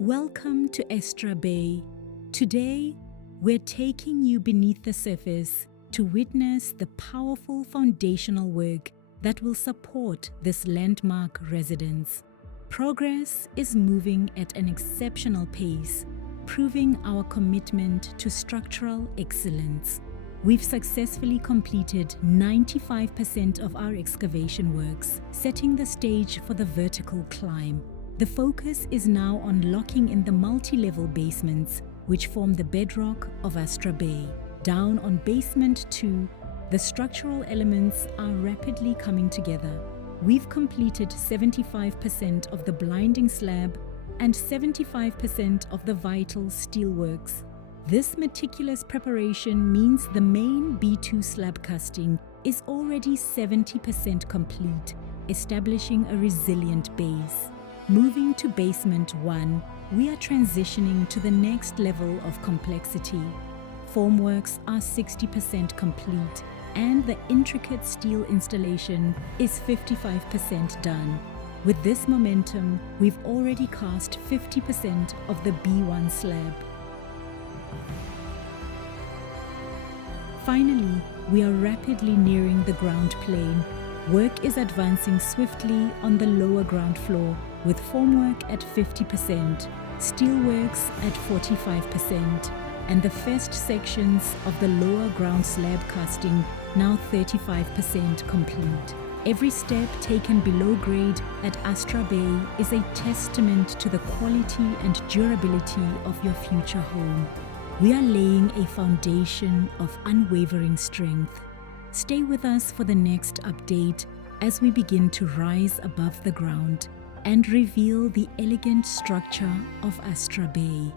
Welcome to Astra Bay. Today, we're taking you beneath the surface to witness the powerful foundational work that will support this landmark residence. Progress is moving at an exceptional pace, proving our commitment to structural excellence. We've successfully completed 95% of our excavation works, setting the stage for the vertical climb. The focus is now on locking in the multi-level basements, which form the bedrock of Astra Bay. Down on basement 2, the structural elements are rapidly coming together. We've completed 75% of the blinding slab and 75% of the vital steelworks. This meticulous preparation means the main B2 slab casting is already 70% complete, establishing a resilient base. Moving to basement 1, we are transitioning to the next level of complexity. Formworks are 60% complete, and the intricate steel installation is 55% done. With this momentum, we've already cast 50% of the B1 slab. Finally, we are rapidly nearing the ground plane. Work is advancing swiftly on the lower ground floor, with formwork at 50%, steelworks at 45%, and the first sections of the lower ground slab casting now 35% complete. Every step taken below grade at Astra Bay is a testament to the quality and durability of your future home. We are laying a foundation of unwavering strength. Stay with us for the next update as we begin to rise above the ground and reveal the elegant structure of Astra Bay.